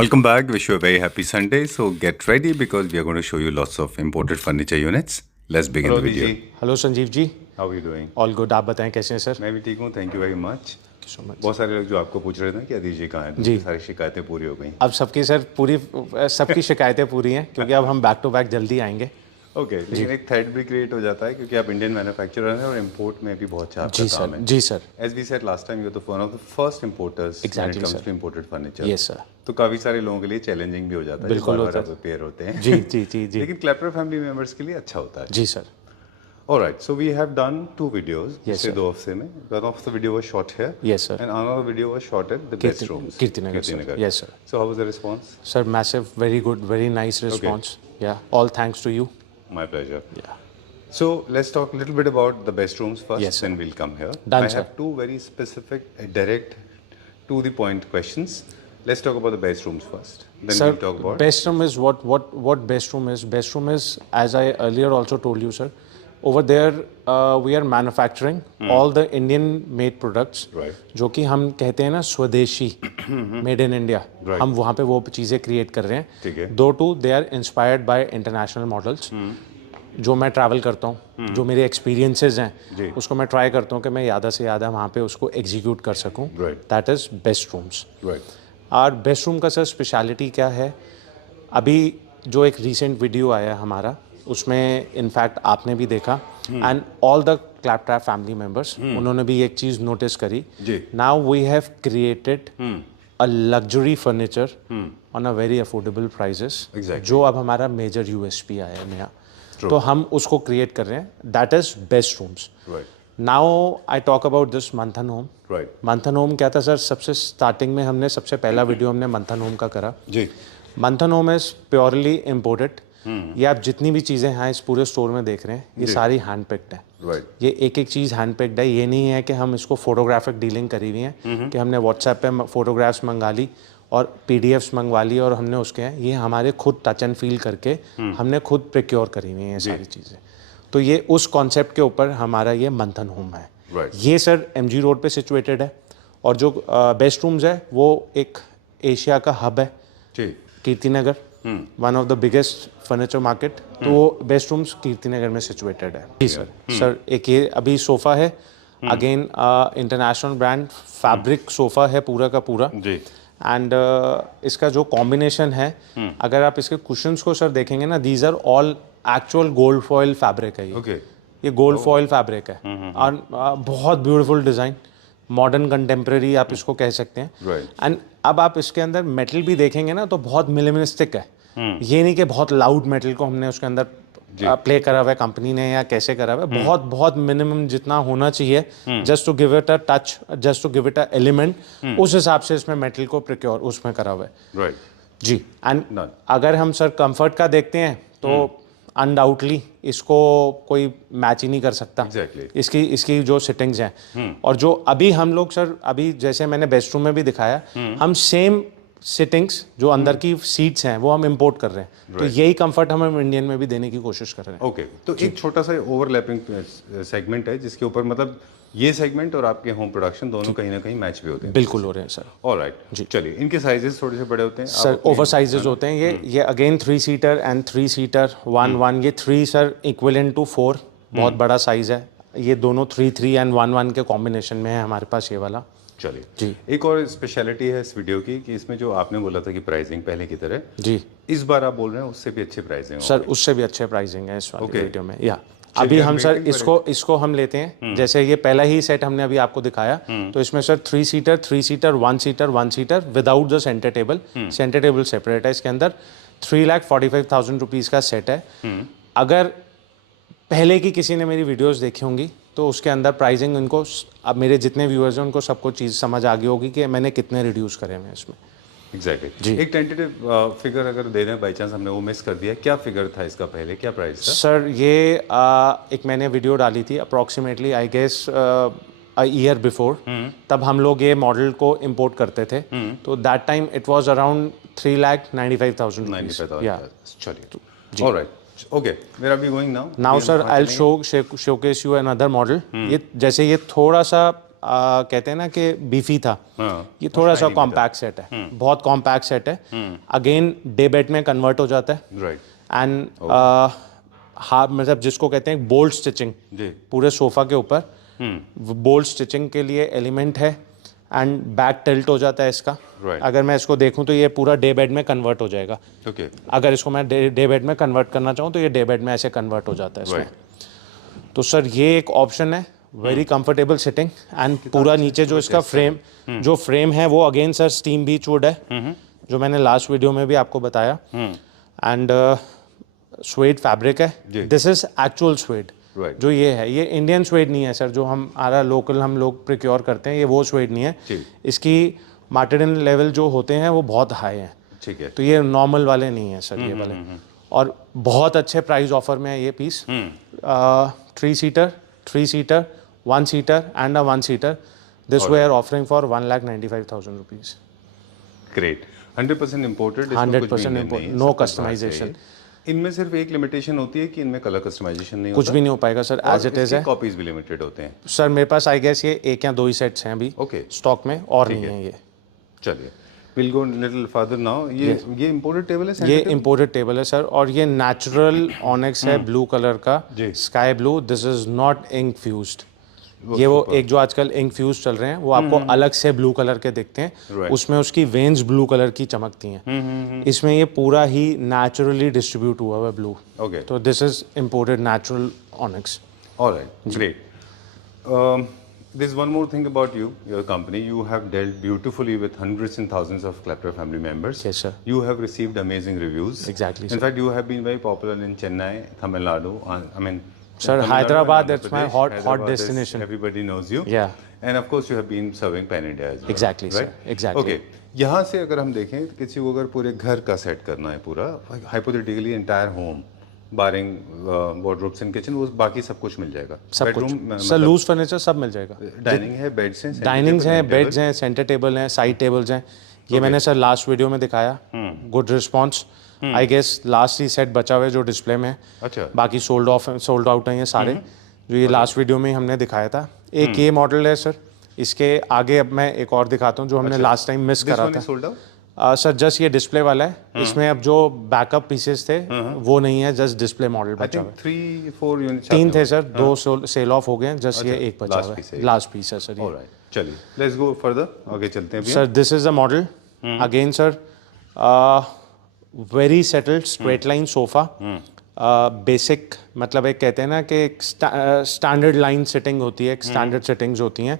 Welcome back. Wish you a very happy Sunday. So get ready because we are going to show you lots of imported furniture units. Let's begin the video. Hello Sanjeev ji, How are you doing? All good. आप बताएं कैसे हैं sir? मैं भी ठीक हूँ. Thank you very much. So much. बहुत सारे लोग जो आपको पूछ रहे थे कि अदीश जी कहाँ हैं, जी। तो सारी शिकायतें पूरी हो गई. अब सबकी सर सबकी शिकायतें पूरी हैं क्योंकि अब हम बैक टू बैक जल्दी आएंगे। ओके, लेकिन एक थ्रेड भी क्रिएट हो जाता है क्योंकि आप इंडियन मैन्युफैक्चरर हैं और इंपोर्ट में भी बहुत अच्छा जी आपका काम सर, है. जी sir. As we said last time, you're the one of the first importers when it Exactly, comes sir. to imported furniture. Yes, sir. तो काफी सारे लोगों के लिए चैलेंजिंग भी हो जाता है. बिल्कुल होता है. प्रिपेयर होते हैं. जी जी जी जी। लेकिन क्लैपर फैमिली मेंबर्स के लिए अच्छा होता है. जी sir. Alright, so we have done two videos. Yes, से sir. दो हफ्ते में. One of the video was shot here. Yes, sir. And another video was shot at the best rooms. Kirtinagar sir. Yes, sir. So how was the response? Sir massive, very good, very nice response. Yeah all thanks to you. My pleasure. या So let's talk a little bit about the best rooms first. Yes, sir. Then we'll come here. Done, I sir. have two very specific, direct, to the point questions. Let's talk about the best rooms first. Then Sir, we'll talk about best room is what best room is. Best room is, as I earlier also told you, sir. Over there, we are manufacturing all the Indian-made products. Right. जो कि हम कहते हैं ना स्वदेशी, made in India. Right. हम वहाँ पे वो चीज़ें create कर रहे हैं. ठीक है. Though too, they are inspired by international models. जो मैं ट्रैवल करता हूँ, जो मेरे एक्सपीरियंसेस हैं, उसको मैं ट्राई करता हूँ कि मैं ज़्यादा से ज़्यादा वहाँ पे उसको एग्जीक्यूट कर सकूँ. That is best rooms. और बेस्ट रूम का सर स्पेशलिटी क्या है? अभी जो एक रीसेंट वीडियो आया हमारा, उसमें इनफैक्ट आपने भी देखा and all the Claptrap family members, उन्होंने भी एक चीज़ नोटिस करी. Now we have created a luxury furniture on a very affordable prices, जो अब हमारा मेजर यूएसपी आया है नया. तो हम उसको क्रिएट कर रहे हैं. That is best rooms. Now I talk about this मंथन होम. मंथन होम क्या था सर? सबसे स्टार्टिंग में हमने सबसे पहला वीडियो हमने मंथन होम का करा. जी. मंथन होम इज प्योरली इम्पोर्टेड. ये आप जितनी भी चीज़ें हैं इस पूरे स्टोर में देख रहे हैं, ये सारी हैंड पिक्ड है. ये एक एक चीज़ हैंड पिक्ड है. ये नहीं है कि हम इसको फोटोग्राफिक डीलिंग करी हुई है कि हमने व्हाट्सएप पे फोटोग्राफ्स मंगा ली और पीडीएफ्स मंगवा ली और हमने उसके हैं. ये हमारे खुद टच एंड फील करके हमने खुद प्रिक्योर करी हुई हैं ये सारी चीज़ें. तो ये उस कॉन्सेप्ट के ऊपर हमारा ये मंथन होम है. ये सर एमजी रोड पे सिचुएटेड है और जो बेस्ट रूम्स है वो एक एशिया का हब है. Kirtinagar, one of the biggest furniture market. तो वो बेस्ट रूम्स कीर्तिनगर में सिचुएटेड है. जी सर. सर एक ये अभी सोफ़ा है, again international brand fabric sofa है पूरा का पूरा. एंड इसका जो कॉम्बिनेशन है, अगर आप इसके कुशन्स को सर देखेंगे ना, these are all actual gold foil fabric है. ये गोल्ड फॉयल फैब्रिक है और बहुत ब्यूटीफुल डिज़ाइन, मॉडर्न कंटेम्प्रेरी आप इसको कह सकते हैं. एंड अब आप इसके अंदर मेटल भी देखेंगे ना तो बहुत मिनिमलिस्टिक है. ये नहीं कि बहुत लाउड मेटल को हमने उसके अंदर प्ले करा हुआ है कंपनी ने या कैसे करा हुआ है. बहुत बहुत मिनिमम जितना होना चाहिए, just to give it a touch, just to give it a element, उस हिसाब से इसमें मेटल को प्रिक्योर उसमें करा हुआ है. जी. एंड अगर हम सर कंफर्ट का देखते हैं तो अनडाउटली इसको कोई मैच ही नहीं कर सकता. इसकी जो सिटिंग्स हैं और जो अभी हम लोग सर, अभी जैसे मैंने बेस्ट रूम में भी दिखाया, हम सेम सिटिंग्स जो अंदर की सीट्स हैं वो हम इंपोर्ट कर रहे हैं. तो यही कंफर्ट हम इंडियन में भी देने की कोशिश कर रहे हैं. ओके, तो एक छोटा सा ओवरलैपिंग सेगमेंट है जिसके ऊपर मतलब ये सेगमेंट और आपके होम प्रोडक्शन दोनों कहीं ना कहीं मैच भी होते हैं. बिल्कुल हो रहे हैं सर. ऑलराइट जी. चलिए, इनके साइजेस थोड़े से बड़े होते हैं सर, ओवर साइजेस होते हैं. ये अगेन 3 सीटर एंड 3 सीटर 1-1. ये 3 सर इक्विवेलेंट टू 4, बहुत बड़ा साइज है. ये दोनों 3-3 एंड 1-1 के कॉम्बिनेशन में है हमारे पास ये वाला. चलिए जी. एक और स्पेशलिटी है इस वीडियो की कि इसमें जो आपने बोला था कि प्राइसिंग पहले की तरह जी, इस बार आप बोल रहे हैं उससे भी अच्छे प्राइसिंग सर, उससे भी अच्छे प्राइसिंग है इस वाले वीडियो में. या अभी हम सर इसको हम लेते हैं. जैसे ये पहला ही सेट हमने अभी आपको दिखाया, तो इसमें sir 3 seater 3 seater 1 seater 1 seater without the centre table. Centre table separate है. इसके अंदर 3,45,000 रुपीज़ का सेट है. अगर पहले की किसी ने मेरी वीडियोस देखी होंगी तो उसके अंदर प्राइसिंग उनको, अब मेरे जितने व्यूअर्स हैं उनको सबको चीज़ समझ आ गई होगी कि मैंने कितने रिड्यूस करे हैं इसमें. एग्जैक्टली. एक टेंटेटिव फिगर अगर दे दें, बाई चांस हमने वो मिस कर दिया, क्या फिगर था इसका पहले, क्या प्राइस था? सर ये एक मैंने वीडियो डाली थी approximately I guess a year before. तब हम लोग ये मॉडल को इम्पोर्ट करते थे. तो that time it was around 3,95,000. चलिए, alright. Okay, where are we going now? Now sir, I'll showcase you another model. ये जैसे ये थोड़ा सा कहते हैं ना कि बीफी था, हाँ, ये थोड़ा सा कॉम्पैक्ट सेट है, बहुत कॉम्पैक्ट सेट है। अगेन डे बेड में कन्वर्ट हो जाता है राइट एंड हाँ मतलब जिसको कहते हैं बोल्ट स्टिचिंग, जी पूरे सोफ़ा के ऊपर बोल्ट स्टिचिंग के लिए एलिमेंट है एंड बैक टिल्ट हो जाता है इसका। Right. अगर मैं इसको देखूं तो ये पूरा डे बेड में कन्वर्ट हो जाएगा। ओके अगर इसको मैं डे बेड में कन्वर्ट करना चाहूँ तो ये डे बेड में ऐसे कन्वर्ट हो जाता है इसमें। राइट तो सर ये एक ऑप्शन है, वेरी कंफर्टेबल सिटिंग एंड पूरा नीचे जो इसका फ्रेम है वो again sir steam beach would है, जो मैंने लास्ट वीडियो में भी आपको बताया एंड स्वेड फैब्रिक है। This is actual swayed. Right. जो ये है ये इंडियन स्वेड नहीं है सर, जो हमारा लोकल हम लोग प्रिक्योर करते हैं, ये वो स्वेड नहीं है। इसकी मार्टिन लेवल जो होते हैं वो बहुत हाई हैं, ठीक है तो ये नॉर्मल वाले नहीं है सर ये वाले। और बहुत अच्छे प्राइस ऑफर में है ये piece. 3 seater 1 seater and a 1 seater, this we are offering for 1,95,000 rupees. Great 100% imported 100% imported, no customisation. इनमें सिर्फ एक लिमिटेशन होती है कि इनमें कलर कस्टमाइजेशन नहीं कुछ भी नहीं हो पाएगा सर, एज इट इज है। कॉपीज भी लिमिटेड होते हैं सर मेरे पास आई गेस ये 1 या 2 ही सेट्स हैं अभी ओके स्टॉक में, और नहीं है ये। चलिए will go little further now. ये इंपोर्टेड टेबल है, ये इम्पोर्टेड टेबल है सर, और ये नेचुरल ऑनिक्स है ब्लू कलर का, sky blue. This is not ink fused. ये वो एक जो आजकल इंक फ्यूज चल रहे हैं वो आपको अलग से ब्लू कलर के दिखते हैं, उसमें उसकी वेन्स ब्लू कलर की चमकती हैं। इसमें ये पूरा ही नेचुरली डिस्ट्रीब्यूट हुआ हुआ है ब्लू। ओके तो this is imported natural onyx. Alright great. There's one more thing about you, your company. You have dealt beautifully with hundreds and thousands of Clapper family members. Yes, sir. You have received amazing reviews. Exactly, In sir. fact, you have been very popular in Chennai, Tamil Nadu. I mean, Sir, Tamil Nadu Hyderabad, and it's my Andhra hot Pradesh. Hyderabad is- destination. Everybody knows you. Yeah. And of course, you have been serving Pan India as well. Exactly, sir. right? Exactly. Okay. यहाँ से अगर हम देखें तो किसी को अगर पूरे घर का सेट करना है पूरा, hypothetically entire home, barring wardrobes and kitchen, वो बाकी सब कुछ मिल जाएगा। सब कुछ सर, लूज फर्नीचर सब मिल जाएगा। डाइनिंग है, बेड्स हैं, डाइनिंग्स हैं, बेड्स हैं, सेंटर टेबल हैं, साइड टेबल्स हैं। ये मैंने सर लास्ट वीडियो में दिखाया, good response. I guess last ही सेट बचा हुआ है जो डिस्प्ले में है। अच्छा बाकी सोल्ड आउट हैं ये सारे, जो ये लास्ट वीडियो में ही हमने दिखाया था। एक ये मॉडल है सर, इसके आगे अब मैं एक और दिखाता हूँ जो हमने लास्ट टाइम मिस करा था। सोल्ड आउट सर जस्ट ये डिस्प्ले वाला है, इसमें अब जो बैकअप पीसेस थे वो नहीं है, जस्ट डिस्प्ले मॉडल बचा हुआ है। 3-4 यूनिट्स 3 थे सर, 2 सेल ऑफ हो गए, जस्ट ये एक बचा हुआ है, लास्ट पीस है सर ये। ऑलराइट चलिए लेट्स गो फर्दर, आगे चलते हैं। Sir this is a model again sir, very settled straight line sofa, basic मतलब एक कहते हैं ना कि स्टैंडर्ड लाइन सिटिंग होती है, स्टैंडर्ड सिटिंग्स होती हैं।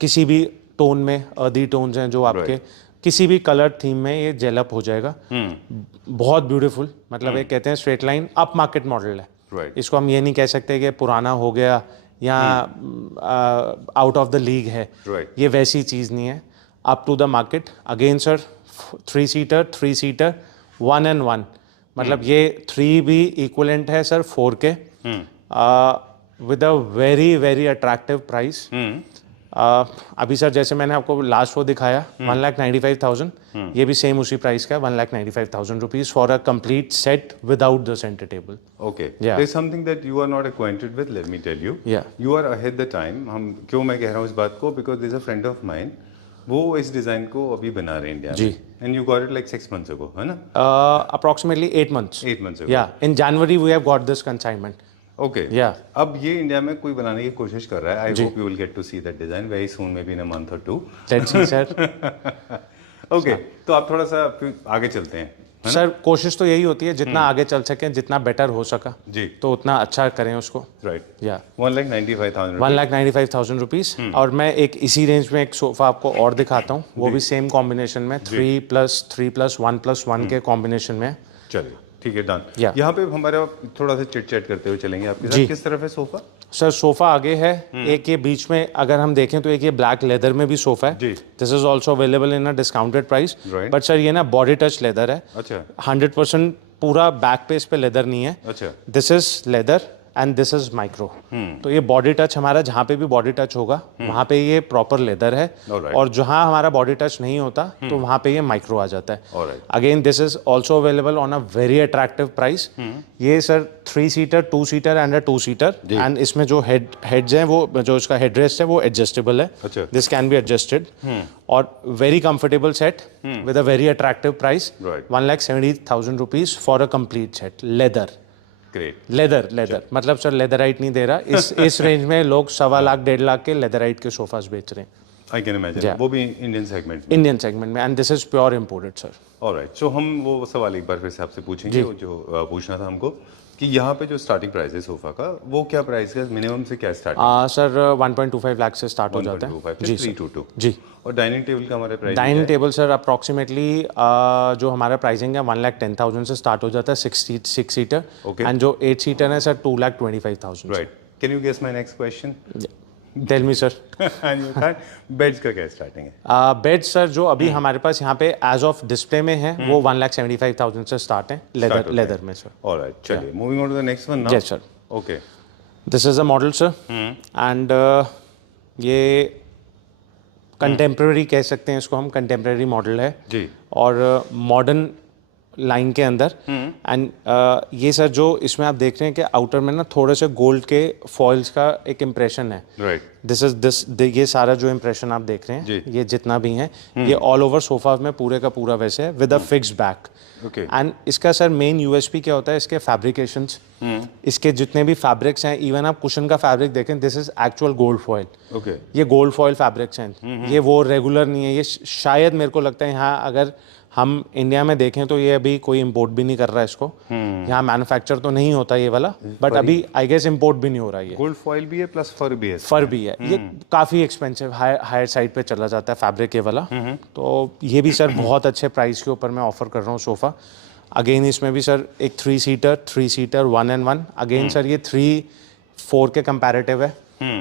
किसी भी टोन में, अर्दी टोन्स हैं जो आपके किसी भी कलर थीम में ये जेलअप हो जाएगा। बहुत ब्यूटीफुल, मतलब एक कहते हैं straight line up market model है। इसको हम ये नहीं कह सकते कि पुराना हो गया या आउट ऑफ द लीग है, ये वैसी चीज़ नहीं है, up to the market. Again sir 3 seater 1 and 1, मतलब ये 3 भी इक्वलेंट है सर 4 के, with a very very attractive price. अभी सर जैसे मैंने आपको लास्ट वो दिखाया 1,95,000, ये भी सेम उसी प्राइस का 1,95,000 rupees for a complete set without the centre table. Okay, there is something that you are not acquainted with, let me tell you. You are ahead the time. हम क्यों मैं कह रहा हूँ इस बात को, because there is a friend of mine, वो इस डिजाइन को अभी बना रहे हैं इंडिया में, and you got it like 6 months ago, है ना? Approximately 8 months। 8 months ago। Yeah in January we have got this consignment. Okay, अब ये इंडिया में कोई बनाने की कोशिश कर रहा है। I hope you will get to see that design very soon, maybe in a month और 2। Let's see sir. ओके, तो आप थोड़ा सा आगे चलते हैं सर। कोशिश तो यही होती है जितना आगे चल सके, जितना बेटर हो सका जी, तो उतना अच्छा करें उसको। राइट। या 1,95,000 रुपीज। और मैं एक इसी रेंज में एक सोफा आपको और दिखाता हूँ, वो भी सेम कॉम्बिनेशन में 3+3+1+1 के कॉम्बिनेशन में। चलिए ठीक है, डन। यहाँ पे हमारा थोड़ा सा चिट चैट करते हुए चलेंगे आपके साथ। किस तरफ है सोफा? सर सोफा आगे है, एक ये बीच में अगर हम देखें तो एक ये ब्लैक लेदर में भी सोफा है। This is also available in a discounted price, but sir ये ना बॉडी टच लेदर है। अच्छा। 100% पूरा बैक पे इस पे लेदर नहीं है। अच्छा। This is leather and this is micro. तो ये बॉडी टच हमारा जहाँ पे भी बॉडी टच होगा वहाँ पे ये प्रॉपर लेदर है, और जहाँ हमारा बॉडी टच नहीं होता तो वहाँ पे ये माइक्रो आ जाता है। Again this is also available on a very attractive price. ये sir 3 seater, 2 seater and 2 seater, and इसमें जो हेड्स हैं वो जो इसका हेडरेस्ट है वो एडजस्टेबल है, दिस कैन बी एडजस्टेड, और very comfortable set with a very attractive price, 1,70,000 rupees for a complete set. Leather leather मतलब सर लेदराइट नहीं दे रहा, इस रेंज में लोग 1.25 लाख 1.5 लाख के लेदराइट के सोफास बेच रहे हैं। आई कैन इमेजिन, वो भी इंडियन सेगमेंट में, and this is pure imported sir. Alright, so हम वो सवाल एक बार फिर से आपसे पूछेंगे जो पूछना था हमको कि यहाँ पे जो स्टार्टिंग प्राइस है सोफा का, वो क्या प्राइस है, मिनिमम से क्या स्टार्टिंग? सर 1.25 लाख से स्टार्ट हो जाता है जी, 322 जी। और डाइनिंग टेबल का हमारा price? Dining table sir approximately जो हमारा प्राइसिंग है 1,10,000 से स्टार्ट हो जाता है 6 सीटर, एंड जो 8 सीटर है sir 2,25,000। Right, can you guess my next question? Tell me sir. Beds का क्या स्टार्टिंग है? बेड्स सर जो अभी हमारे पास यहाँ पे एज ऑफ डिस्प्ले में है वो 1,75,000 से स्टार्ट है लेदर में सर। ऑलराइट, चलिए moving on to the next one now. Yes sir. Okay, this is a model sir, and ये कंटेम्प्रेरी कह सकते हैं इसको हम, कंटेम्प्रेरी मॉडल है जी, और मॉडर्न लाइन के अंदर, एंड ये सर जो इसमें आप देख रहे हैं कि आउटर में ना थोड़े से गोल्ड के फॉइल्स का एक इम्प्रेशन है। राइट, दिस ये सारा जो इम्प्रेशन आप देख रहे हैं ये जितना भी है ये ऑल ओवर सोफा में पूरे का पूरा वैसे है with a fix back. And इसका सर मेन यूएसपी क्या होता है, इसके फैब्रिकेशंस, इसके जितने भी फैब्रिक्स हैं, इवन आप कुशन का फैब्रिक देखें, this is actual gold foil. ये गोल्ड फॉइल फैब्रिक्स हैं, ये वो रेगुलर नहीं है। ये शायद मेरे को लगता है यहाँ अगर हम इंडिया में देखें तो ये अभी कोई इंपोर्ट भी नहीं कर रहा है इसको, यहाँ मैन्युफैक्चर तो नहीं होता ये वाला, बट अभी आई गेस इंपोर्ट भी नहीं हो रहा है। गोल्ड फॉइल भी है प्लस फर भी है। फर भी है, ये काफ़ी एक्सपेंसिव हायर साइड पे चला जाता है फैब्रिक ये वाला। तो ये भी सर बहुत अच्छे प्राइस के ऊपर मैं ऑफर कर रहा हूँ सोफ़ा। अगेन इसमें भी सर एक 3 सीटर 1 and 1। अगेन सर ये 3-4 के कंपैरेटिव है,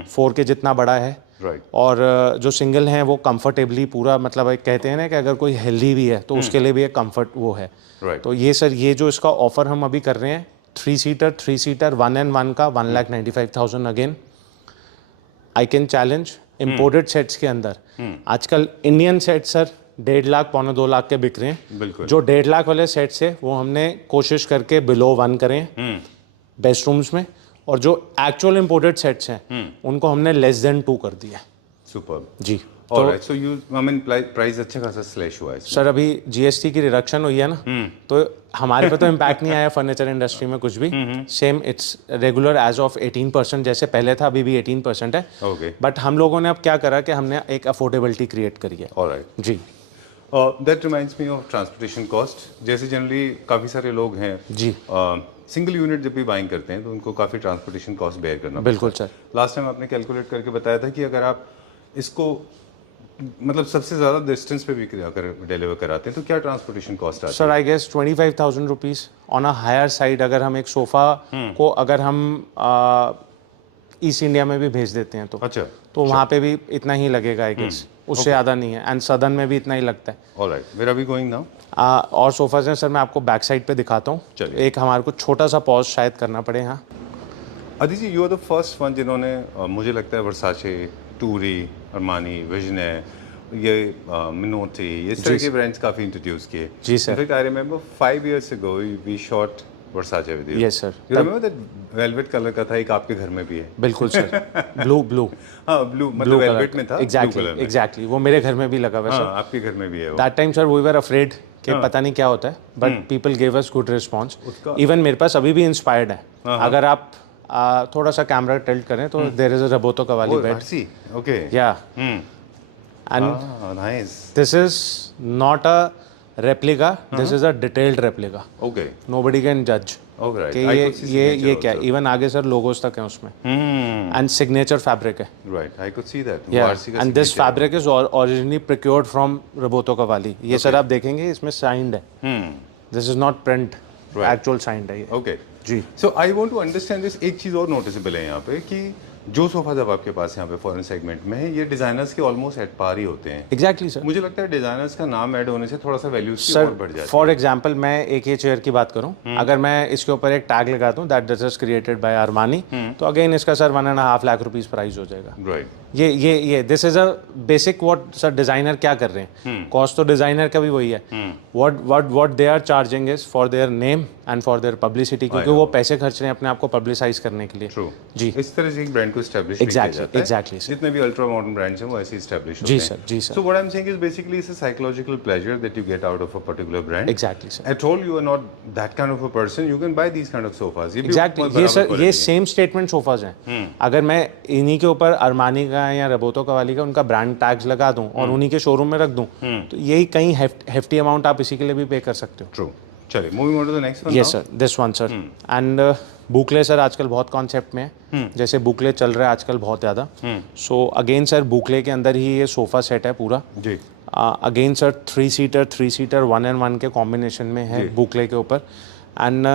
4 के जितना बड़ा है। और जो सिंगल हैं वो कंफर्टेबली पूरा, मतलब एक कहते हैं ना कि अगर कोई हेल्दी भी है तो उसके लिए भी एक कंफर्ट वो है। तो ये सर ये जो इसका ऑफर हम अभी कर रहे हैं 3 सीटर 1 and 1 का 1,95,000। Again I can challenge imported sets के अंदर आजकल Indian set sir 1.5 lakh 1.25-2 lakh के बिक रहे हैं। जो 1.5 लाख वाले सेट्स है वो हमने कोशिश करके बिलो 1 करें बेस्ट रूम्स में, और जो एक्चुअल इंपोर्टेड सेट्स हैं उनको हमने लेस देन 2 कर दिया। Super ji. Alright, so you I mean price अच्छा खासा स्लैश हुआ है सर। अभी जीएसटी की रिडक्शन हुई है ना, तो हमारे पे तो इम्पैक्ट नहीं आया फर्नीचर इंडस्ट्री में कुछ भी। Same it's regular as of 18% जैसे पहले था, अभी भी 18% है। बट हम लोगों ने अब क्या करा कि हमने एक अफोर्डेबिलिटी क्रिएट करी है। Alright ji. That reminds me of transportation cost. जैसे जनरली काफ़ी सारे लोग हैं जी, सिंगल यूनिट जब भी बाइंग करते हैं तो उनको काफ़ी ट्रांसपोर्टेशन कॉस्ट बेयर करना। बिल्कुल सर। लास्ट टाइम आपने कैलकुलेट करके बताया था कि अगर आप इसको मतलब सबसे ज़्यादा डिस्टेंस पे भी डिलीवर कराते हैं तो क्या ट्रांसपोर्टेशन कॉस्ट आती है? Sir I guess 25,000 rupees on a higher side. अगर हम एक सोफ़ा को अगर हम ईस्ट इंडिया में भी भेज देते हैं तो अच्छा, तो वहाँ पे भी इतना ही लगेगा आई गेस, उससे ज़्यादा नहीं है। एंड सदर्न में भी इतना ही लगता है। Alright, where are we going now? और सोफाज हैं सर, मैं आपको बैक साइड पे दिखाता हूँ। एक हमारे को छोटा सा पॉज शायद करना पड़े यहाँ। Aditi ji, you are the first one जिन्होंने मुझे लगता है वर्साचे, टूरी, अरमानी, विजने, ये मिनोटी, ये तरह के ब्रांड्स काफ़ी इंट्रोड्यूस किए। जी sir. In fact I remember 5 years ago we shot Versace with you. Yes sir. You remember that velvet colour का था, एक आपके घर में भी है। बिल्कुल सर। ब्लू हाँ, ब्लू मतलब वेलवेट में था। एग्जैक्टली वो मेरे घर में भी लगा वैसे। हाँ, आपके घर में भी है। That time sir we were afraid कि पता नहीं क्या होता है, but people gave us good response. Even मेरे पास अभी भी इंस्पायर्ड है। अगर आप थोड़ा सा कैमरा टिल्ट करें तो there is a Roberto Cavalli bed. Okay, yeah and nice. This is not a replica. This is a detailed replica. Okay. Nobody can judge. Okay. कि ये क्या, इवन आगे सर लोगोस तक हैं उसमें, एंड सिग्नेचर फैब्रिक है। Right, I could see that. And this fabric is originally procured from Roberto Cavalli. ये sir आप देखेंगे इसमें साइंड है, this is not print, actual signed है ये। Okay. Ji. So I want to understand this। एक चीज़ और नोटिसेबल है यहाँ पे कि जो सोफा जब आपके पास यहाँ पे फॉरेन सेगमेंट में है, ये डिजाइनर्स के ऑलमोस्ट एट पार ही होते हैं। Exactly sir. मुझे लगता है डिजाइनर्स का नाम ऐड होने से थोड़ा सा वैल्यू और बढ़ जाती है। फॉर एग्जांपल मैं एक ये चेयर की बात करूं, अगर मैं इसके ऊपर एक टैग लगा दूं that this is created bye Armani, तो अगेन इसका सर 1.5 लाख रुपीस प्राइस हो जाएगा। राइट। ये this is a basic what sir designer क्या कर रहे हैं, कॉस्ट तो डिजाइनर का भी वही है। What they are charging is for their name and for their publicity, क्योंकि वो पैसे खर्च रहे हैं अपने आप को पब्लिसाइज करने के लिए। ट्रू जी, इस तरह से एक ब्रांड को एस्टैब्लिश एग्जैक्टली जितने भी अल्ट्रा मॉडर्न ब्रांड्स हैं वो ऐसे एस्टैब्लिश होते जी हैं। Sir, ji sir. So what I am saying is basically it's a psychological pleasure that you get out of a particular brand. Exactly sir. I told you are not that kind of a person, you can buy these kind of sofas. Exactly, ये sir ये same statement sofas हैं। अगर मैं इन्हीं के ऊपर Armani का या रबोतो का वाली का उनका ब्रांड टैग्स लगा दूं और उन्हीं के शोरूम में रख दूं, तो यही कहीं हेफ्टी अमाउंट आप इसी के लिए भी पे कर सकते हो। ट्रू। चलिए moving on to the next one. Yes sir, this one sir. And boucle sir आजकल बहुत कॉन्सेप्ट में है, जैसे बुकले चल रहा है आजकल बहुत ज़्यादा। सो अगेन सर बुकले के अंदर ही ये सोफ़ा सेट है पूरा जी। अगेन सर 3 सीटर 1 के कॉम्बिनेशन में है बुकले के ऊपर। एंड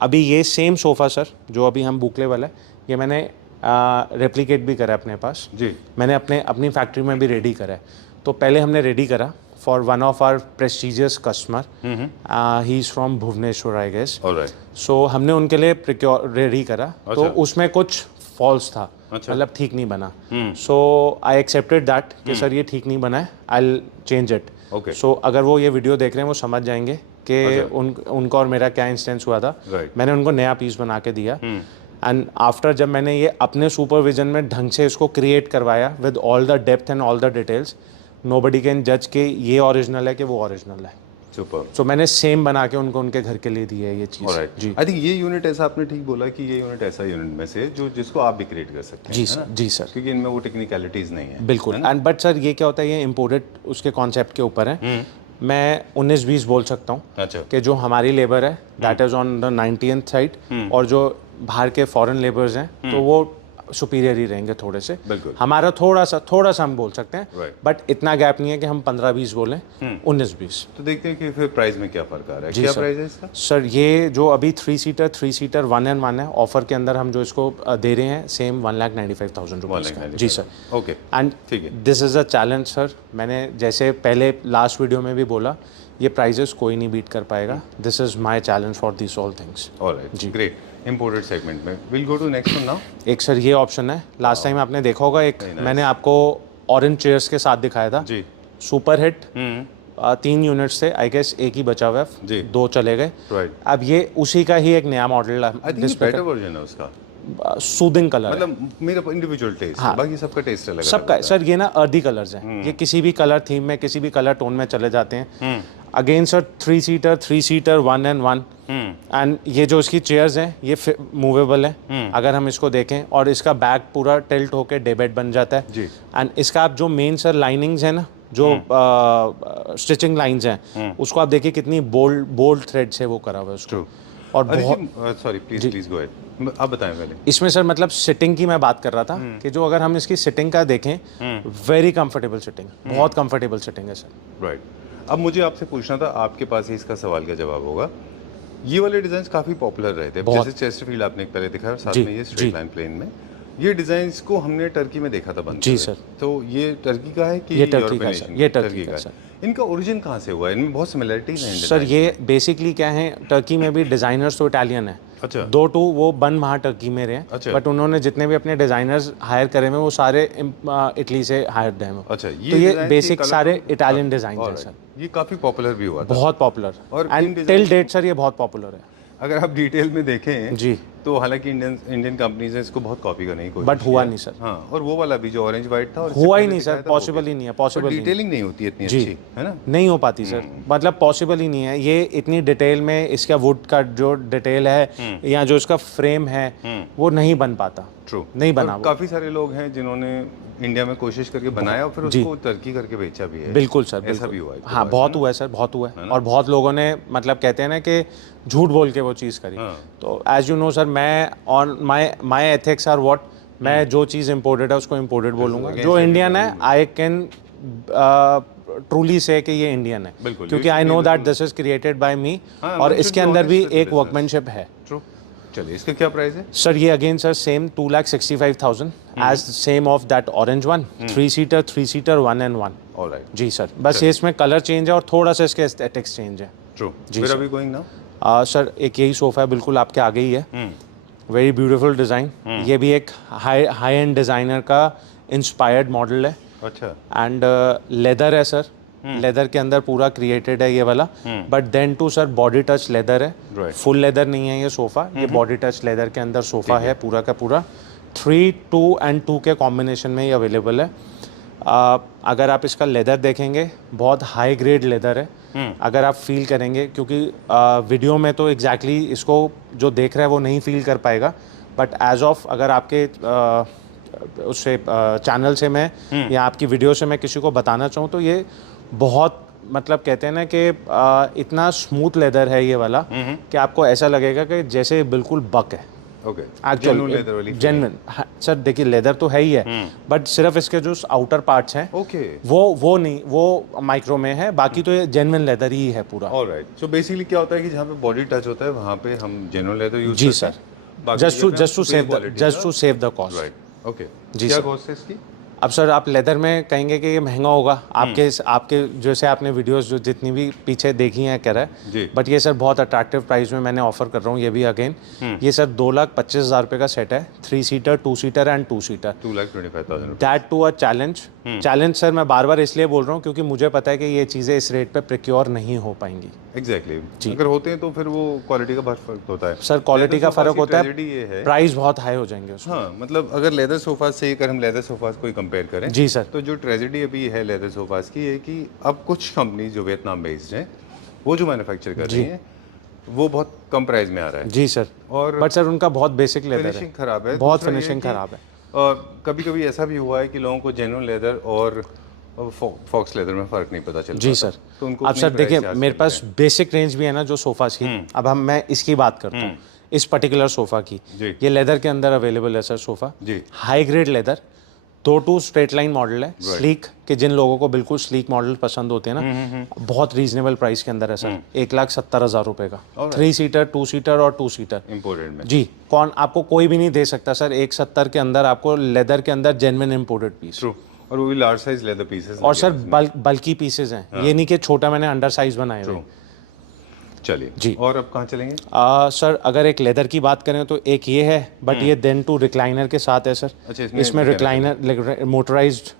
अभी ये सेम सोफ़ा सर जो अभी हम बुकले वाला है, ये मैंने रेप्लिकेट भी करा है अपने पास जी। मैंने अपनी फैक्ट्री में भी रेडी करा है। तो पहले हमने रेडी करा for one of our prestigious customer, he is from Bhubaneswar I guess. Alright. So हमने उनके लिए रेडी करा। तो उसमें कुछ फॉल्स था, मतलब ठीक नहीं बना। सो आई एक्सेप्टेड दैट कि सर ये ठीक नहीं बना है, I will change it. Okay. So अगर वो ये वीडियो देख रहे हैं वो समझ जाएंगे कि उनका और मेरा क्या इंस्टेंस हुआ था। मैंने उनको नया पीस बना के दिया एंड आफ्टर जब मैंने ये अपने सुपरविजन में ढंग से इसको क्रिएट करवाया with all the depth and all the details, nobody can जज कि ये ओरिजिनल है कि वो ओरिजिनल है। सुपर। सो मैंने सेम बना के उनको उनके घर के लिए दी है ये चीज़। ऑलराइट जी। आई थिंक ये यूनिट ऐसा आपने ठीक बोला कि ये यूनिट ऐसा यूनिट में से जो जिसको आप भी क्रिएट कर सकते हैं। जी सर, जी सर। क्योंकि इनमें वो टेक्निकलिटीज नहीं है। बिल्कुल। एंड बट सर ये क्या होता है, ये इम्पोर्टेड उसके कॉन्सेप्ट के ऊपर है। मैं 19-20 बोल सकता हूँ। अच्छा। कि जो हमारी लेबर है that is on the 90th side, और जो बाहर के फॉरेन लेबर्स हैं तो वो सुपीरियर ही रहेंगे थोड़े से। हमारा थोड़ा सा हम बोल सकते हैं, बट इतना गैप नहीं है कि हम 15-20 बोलें, 19-20। तो देखते हैं कि फिर प्राइस में क्या फर्क आ रहा है। क्या प्राइस है इसका? सर ये जो अभी 3 सीटर 1 है, ऑफर के अंदर हम जो इसको दे रहे हैं सेम 1,95,000 रुपीज़ का। जी sir. Okay. And this is a challenge sir. मैंने जैसे पहले लास्ट वीडियो में भी बोला, ये प्राइजेस कोई नहीं बीट कर पाएगा। This is my challenge for this all things. Alright जी, ग्रेट। इंपोर्टेड सेगमेंट में will go to next one now. एक सर ये ऑप्शन है, लास्ट टाइम आपने देखा होगा, एक मैंने आपको ऑरेंज चेयर्स के साथ दिखाया था जी। सुपर हिट 3 यूनिट्स थे, आई गेस एक ही बचा हुआ है, 2 चले गए। अब ये उसी का ही एक नया मॉडल है, बेटर वर्जन है उसका। सूदिंग कलर, मतलब मेरा इंडिविजुअल टेस्ट है, बाकी सबका टेस्ट अलग है। सबका सर ये ना अर्दी कलर्स हैं, ये किसी भी कलर थीम में किसी भी कलर टोन में चले जाते हैं। अगेन सर 3 सीटर 1 एंड ये जो इसकी चेयर्स हैं ये मूवेबल है। अगर हम इसको देखें और इसका बैक पूरा टिल्ट होके डे बेड बन जाता है। एंड इसका आप जो मेन सर लाइनिंग्स है ना, जो स्टिचिंग लाइंस हैं, उसको आप देखिए कितनी बोल्ड थ्रेड से वो करा हुआ है उसको। और बहुत सॉरी प्लीज गो अहेड, आप बताएं पहले। इसमें सर मतलब सिटिंग की मैं बात कर रहा था कि जो अगर हम इसकी सिटिंग का देखें, वेरी कंफर्टेबल सिटिंग, बहुत कंफर्टेबल सिटिंग है सर। राइट। अब मुझे आपसे पूछना था, आपके पास ही इसका सवाल का जवाब होगा। ये वाले डिजाइन काफी पॉपुलर रहे थे, जैसे चेस्टरफील्ड आपने पहले दिखाया, साथ में ये स्ट्रेट लाइन प्लेन में। ये डिजाइन को हमने टर्की में देखा था बनते जी सर। तो ये टर्की का है कि ये टर्की का है? ये टर्की का है। इनका ओरिजिन कहाँ से हुआ है? इनमें बहुत सिमिलरिटीज हैं सर। ये बेसिकली क्या है, टर्की में भी डिजाइनर्स तो इटालियन है। अच्छा। 2 वो बन वहाँ टर्की में रहे। अच्छा। बट उन्होंने जितने भी अपने डिजाइनर्स हायर करे हैं वो सारे इटली से हायर्ड हैं। अच्छा। तो ये बेसिक सारे इटालियन डिजाइन हैं सर। ये काफी पॉपुलर भी हुआ था, बहुत popular, and till date sir ये बहुत पॉपुलर है। अगर आप डिटेल में देखें जी, तो हालांकि इंडियन कंपनीज ने इसको बहुत कॉपी करने की कोशिश बट हुआ नहीं सर। हाँ, और वो वाला भी जो ऑरेंज वाइट था, और हुआ ही नहीं सर, पॉसिबल ही नहीं है, पॉसिबल डिटेलिंग नहीं होती इतनी अच्छी, है ना, नहीं हो पाती सर, मतलब पॉसिबल ही नहीं है। ये इतनी डिटेल में इसका वुड का जो डिटेल है या जो इसका फ्रेम है वो नहीं बन पाता। ट्रू, नहीं बना। काफी सारे लोग हैं जिन्होंने इंडिया में कोशिश करके बनाया और फिर उसको टर्की करके बेचा भी है। बिल्कुल सर, ऐसा भी हुआ है। हाँ, बहुत हुआ है सर, बहुत हुआ है। और बहुत लोगों ने मतलब कहते हैं ना कि झूठ बोल के वो चीज़ करी। तो एज यू नो सर, मैं on my ethics or what, मैं जो चीज़ इम्पोर्टेड है उसको इम्पोर्टेड बोलूँगा, जो इंडियन है आई कैन ट्रूली से कि ये इंडियन है, क्योंकि I know that this is created by me, और इसके अंदर भी एक वर्कमैनशिप है। चलिए, इसका क्या प्राइस है? सर ये again sir same 2,65,000 as same of that orange one, 3 seater 1 and 1। Alright ji sir, बस ये इसमें कलर चेंज है और थोड़ा सा इसके एस्थेटिक्स चेंज है। ट्रू। जी फिर सर। अभी गोइंग नाउ सर एक यही सोफ़ा है, बिल्कुल आपके आगे ही है, वेरी ब्यूटीफुल डिज़ाइन। ये भी एक हाई एंड डिज़ाइनर का इंस्पायर्ड मॉडल है। अच्छा। एंड लेदर है सर, लेदर के अंदर पूरा क्रिएटेड है ये वाला, but then too sir body touch leather है, फुल लेदर नहीं है ये सोफ़ा, ये बॉडी टच लेदर के अंदर सोफ़ा है पूरा का पूरा। 3, 2 and 2 के कॉम्बिनेशन में ये अवेलेबल है। अगर आप इसका लेदर देखेंगे, बहुत हाई ग्रेड लेदर है। अगर आप फील करेंगे, क्योंकि वीडियो में तो एग्जैक्टली इसको जो देख रहा है वो नहीं फील कर पाएगा, बट एज ऑफ अगर आपके उससे चैनल से मैं या आपकी वीडियो से मैं किसी को बताना चाहूँ तो ये बहुत मतलब कहते हैं ना कि इतना स्मूथ लेदर है ये वाला कि आपको ऐसा लगेगा कि जैसे बिल्कुल बक है। Okay, actually genuine sir. देखिए लेदर तो है ही है, बट सिर्फ इसके जो आउटर पार्ट्स हैं वो नहीं, वो माइक्रो में है, बाकी तो ये जेन्युइन लेदर ही है पूरा। ऑलराइट। सो बेसिकली क्या होता है कि जहाँ पे बॉडी टच होता है वहाँ पे हम जेन्युइन लेदर यूज जी sir, just to save the cost. Right. Okay जी क्या सर। कॉस्ट है इसकी? अब सर आप लेदर में कहेंगे कि ये महंगा होगा, आपके जैसे आपने वीडियोस जो जितनी भी पीछे देखी हैं कह रहा है, बट ये सर बहुत अट्रैक्टिव प्राइस में मैंने ऑफर कर रहा हूँ ये भी अगेन। ये सर 2,25,000 रुपये का सेट है, 3 seater, 2 seater and 2 seater. 2,25,000। That too a challenge sir मैं बार बार इसलिए बोल रहा हूँ क्योंकि मुझे पता है कि ये चीज़ें इस रेट पे प्रिक्योर नहीं हो पाएंगी। एग्जैक्टली। अगर होते हैं तो फिर वो क्वालिटी का बहुत फर्क होता है सर, क्वालिटी का फर्क होता है, है प्राइस बहुत हाई हो जाएंगे उसमें। हाँ, मतलब अगर लेदर सोफा से अगर हम लेदर सोफास को कंपेयर करें जी सर, तो जो ट्रेजेडी अभी है लेदर सोफास की है कि अब कुछ कंपनी जो वियतनाम बेस्ड हैं वो जो मैन्युफैक्चर कर रही हैं वो बहुत कम प्राइस में आ रहा है। जी सर। और बट सर उनका बहुत बेसिक लेदर है, फिनिशिंग खराब है, बहुत फिनिशिंग खराब है। और कभी कभी ऐसा भी हुआ है कि लोगों को जेन्युइन लेदर और फॉक्स लेदर में फ़र्क नहीं पता चलता। जी सर। तो उनको अब सर देखिए मेरे पास बेसिक रेंज भी है ना जो सोफ़ास की। अब मैं इसकी बात करता हूँ, इस पर्टिकुलर सोफ़ा की। ये लेदर के अंदर अवेलेबल है sir sofa, high grade leather, 2 straight line model है, स्लीक, कि जिन लोगों को बिल्कुल स्लीक मॉडल पसंद होते हैं ना, बहुत रीजनेबल प्राइस के अंदर है सर, 1,70,000 रुपये का। 3 सीटर, 2 सीटर और 2 सीटर इंपोर्टेड में। जी, कौन आपको कोई भी नहीं दे सकता सर 1,70 के अंदर आपको लेदर के अंदर जेन्युइन इंपोर्टेड पीस। और वो भी लार्ज साइज लेदर पीसेस और सर बल्की पीसेस हैं, ये नहीं कि छोटा मैंने अंडर साइज बनाए हुए। चलिए जी, और अब कहाँ चलेंगे? सर अगर एक लेदर की बात करें तो एक ये है, बट ये देन टू रिक्लाइनर के साथ है सर। अच्छा, इसमें रिक्लाइनर मोटराइज्ड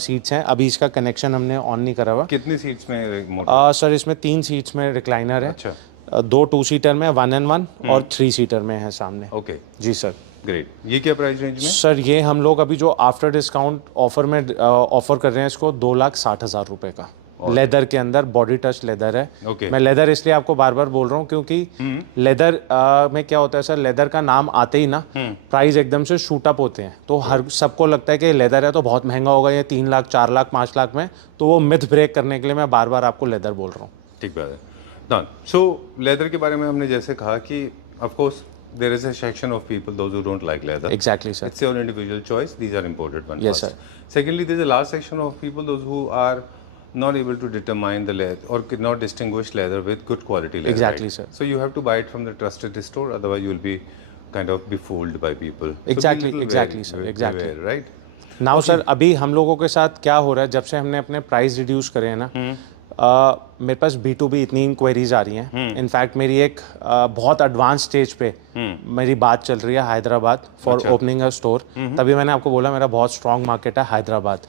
सीट्स हैं, अभी इसका कनेक्शन हमने ऑन नहीं करा हुआ। कितनी सीट्स में? सर इसमें 3 सीट्स में रिक्लाइनर है। अच्छा। 2 2 सीटर में, 1 and 1 और 3 सीटर में है सामने। ओके जी सर। ग्रेट। ये क्या प्राइस रेंज में? सर ये हम लोग अभी जो आफ्टर डिस्काउंट ऑफर में ऑफर कर रहे हैं इसको 2,60,000 रुपये का, लेदर के अंदर बॉडी टच लेदर है। मैं लेदर इसलिए आपको बार बार बोल रहा हूँ क्योंकि लेदर में क्या होता है सर, लेदर का नाम आते ही ना प्राइस एकदम से शूट अप होते हैं, तो हर सबको लगता है कि लेदर है तो बहुत महंगा होगा, ये 3 लाख 4 लाख 5 लाख में, तो वो मिथ ब्रेक करने के लिए मैं बार बार आपको लेदर बोल रहा हूँ। ठीक बात है डन। सो लेदर के बारे में हमने जैसे कहा कि of course there is a section of people those who don't like leather. Exactly sir, it's your individual choice, these are imported ones. Yes first. sir. Secondly, there's a large section of people those who are not able to determine the leather or cannot distinguish leather with good quality leather. Exactly right? sir. So you have to buy it from the trusted store, otherwise you will be kind of befooled by people. Exactly, so exactly sir, exactly. Right? Now sir, अभी हम लोगों के साथ क्या हो रहा है, जब से हमने अपने प्राइस रिड्यूस करे हैं ना, मेरे पास B2B इतनी इंक्वायरीज आ रही हैं। इनफैक्ट मेरी एक बहुत एडवांस स्टेज पे मेरी बात चल रही है Hyderabad for opening a store. तभी मैंने आपको बोला मेरा बहुत स्ट्रॉन्ग मार्केट है हैदराबाद।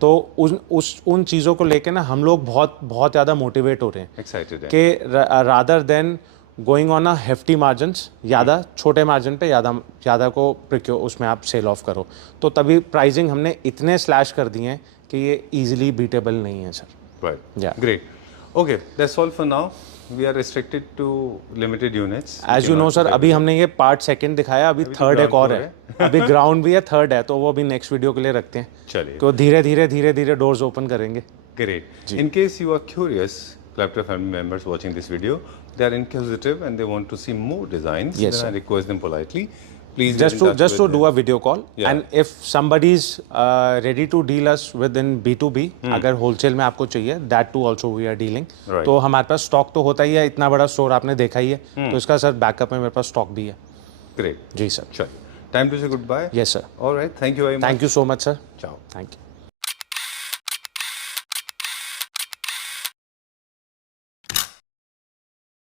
तो उन चीज़ों को लेके ना हम लोग बहुत ज़्यादा मोटिवेट हो रहे हैं, एक्साइटेड है कि rather than going on a hefty margins, ज़्यादा छोटे मार्जिन पे ज़्यादा को प्रिक्योर उसमें आप सेल ऑफ करो, तो तभी प्राइसिंग हमने इतने स्लैश कर दिए हैं कि ये ईजिली बीटेबल नहीं है sir. Right. Yeah. Great. Okay, that's all for now. We are restricted to limited units. As you know sir, अभी हमने ये पार्ट सेकंड दिखाया, अभी थर्ड एक और है, अभी ग्राउंड भी है, थर्ड है, तो वो अभी नेक्स्ट वीडियो के लिए रखते हैं। चलिए, तो धीरे धीरे डोर्स ओपन करेंगे। Great. In case you are curious, Clapter family members watching this video, they are inquisitive and they want to see more designs. Yes, then sir. I request them politely. Please just to do a video call. Yeah. And if somebody is ready to deal us within B2B, अगर wholesale में आपको चाहिए, that too also we are dealing. Right. तो हमारे पास stock तो होता ही है, इतना बड़ा स्टोर आपने देखा ही है, तो इसका सर बैकअप में मेरे पास स्टॉक भी है। Great. जी sir. Sure. Time to say goodbye. Yes sir. All right. Thank you very much. Thank you so much sir. Ciao. Thank you.